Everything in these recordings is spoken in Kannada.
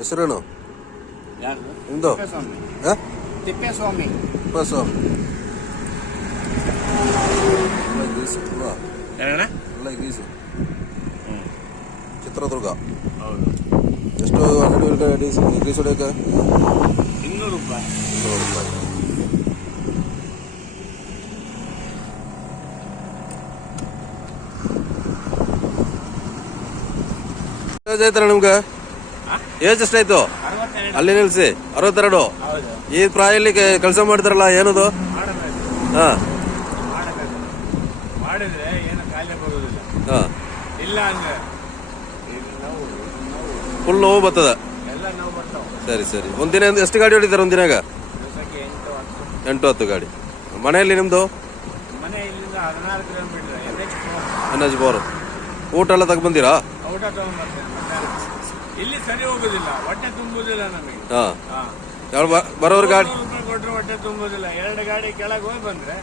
ಹೆಸರೇನು ಯಾರು? ನಿಮ್ದು? ತಿಪ್ಪೇಸ್ವಾಮಿ. ತಿಪ್ಪೇಸ್ವಾಮಿ ಒಳ್ಳೆ ಗೀಸು ಅಲ್ವಾ? ಒಳ್ಳೆ ಗೀಸು. ಚಿತ್ರದುರ್ಗ. ಹೌದು. ಎಷ್ಟು ಅಂಗಡಿ ಗೀಸು ಹೊಡೆಯಕ್ಕೆ? 200 ರೂಪಾಯಿ. 200 ರೂಪಾಯಿ. ಆಯ್ತಾರ ನಿಮ್ಗೆ? ಏಜ್ ಎಷ್ಟಾಯ್ತು? ಅಲ್ಲಿ ನಿಲ್ಸಿ. 62. ಈ ಪ್ರಾಯಲ್ಲಿ ಕೆಲಸ ಮಾಡ್ತಾರಲ್ಲ, ಏನದು? ಹಾ, ಮಾಡಿದ್ರೆ ಏನು ಕಾಯಿಲೆ ಬರುವುದಿಲ್ಲ. ಹಾ, ಇಲ್ಲ ಅಂದ್ರೆ ಫುಲ್ ನೋವು ಬರ್ತದ. ಎಲ್ಲ ನೋವು ಬರ್ತಾವ. ಸರಿ ಸರಿ. ಒಂದಿನ ಎಷ್ಟು ಗಾಡಿ ಹೊಡಿತಾರೆ ಒಂದಿನಾಗ? ದಿವಸಕ್ಕೆ 8-10 ಗಾಡಿ. ಮನೆಯಲ್ಲಿ ನಿಮ್ದು? ಮನೆ ಇಲ್ಲಿಂದ 16 ಕಿಲೋಮೀಟರ್. NH4. ಊಟ ಎಲ್ಲ ತಗೊಂಡ್ಬಂದಿರಾ? ಊಟ ತಗೊಂಡ್ಬರ್ತೇನೆ. ಇಲ್ಲಿ ಸರಿ ಹೋಗುದಿಲ್ಲ, ಹೊಟ್ಟೆ ತುಂಬುದಿಲ್ಲ ನಮಗೆ. ಹಾ, ಬರೋರ್ ಗಾಡಿ ರೂಪಾಯಿ ಕೊಟ್ರೆ ಹೊಟ್ಟೆ ತುಂಬುದಿಲ್ಲ. 2 ಗಾಡಿ ಕೆಳಗೆ ಹೋಗಿ ಬಂದ್ರೆ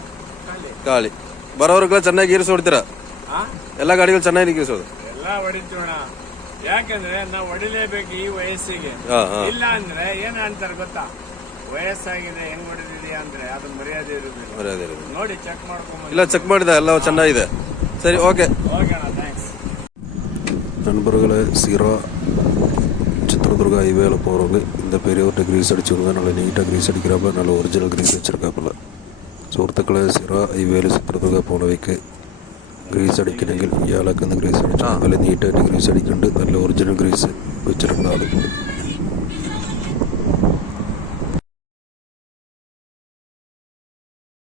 ಗಾಳಿ ಬರೋರ್ಗೆಲ್ಲ ಚೆನ್ನಾಗಿ ಗೀರಿಸಿ ಹೊಡ್ತೀರಾ? ಎಲ್ಲ ಗಾಡಿಗಳು ಚೆನ್ನಾಗಿ ಗೀರಿಸೋದು? ಎಲ್ಲ ಹೊಡಿತೀವಣ. ಯಾಕಂದ್ರೆ ನಾವು ಹೊಡಿಲೇಬೇಕು ಈ ವಯಸ್ಸಿಗೆ. ಇಲ್ಲ ಅಂದ್ರೆ ಏನ್ ಅಂತಾರೆ ಗೊತ್ತಾ, ವಯಸ್ಸಾಗಿದೆ ಹೆಂಗ್ ಹೊಡಿದಿದ್ಯಾ ಅಂದ್ರೆ ಅದು ಮರ್ಯಾದೆ ಇರುದಿಲ್ಲ. ನೋಡಿ ಚೆಕ್ ಮಾಡ್ಕೊಂಡ್. ಇಲ್ಲ, ಚೆಕ್ ಮಾಡಿದ, ಎಲ್ಲ ಚೆನ್ನಾಗಿದೆ. ಸರಿ, ಓಕೆ. ಓಕೆ ಅಣ್ಣ, ಥ್ಯಾಂಕ್ಸ್. நண்பர்களே, சிரா சித்திரதுர்கா ஹைவேல போகிறவங்க இந்த பெரியவர்கிட்ட க்ரீஸ் அடிச்சவங்க நல்லா நீட்டாக க்ரீஸ் அடிக்கிறாப்புல, நல்ல ஒரிஜினல் க்ரீஸ் வச்சுருக்காப்புல. സുഹൃത്തുക്കളെ, സിറ ഹൈവേയിൽ ചിത്രതുർഗ പോണവയ്ക്ക് ഗ്രീസ് അടിക്കണമെങ്കിൽ ഇയാളൊക്കെ ഒന്ന് ഗ്രീസ് അടിച്ചു. നല്ല നീറ്റായിട്ട് ഗ്രീസ് അടിക്കുന്നുണ്ട്. നല്ല ഒറിജിനൽ ഗ്രീസ് വെച്ചിട്ടുണ്ട് ആൾ.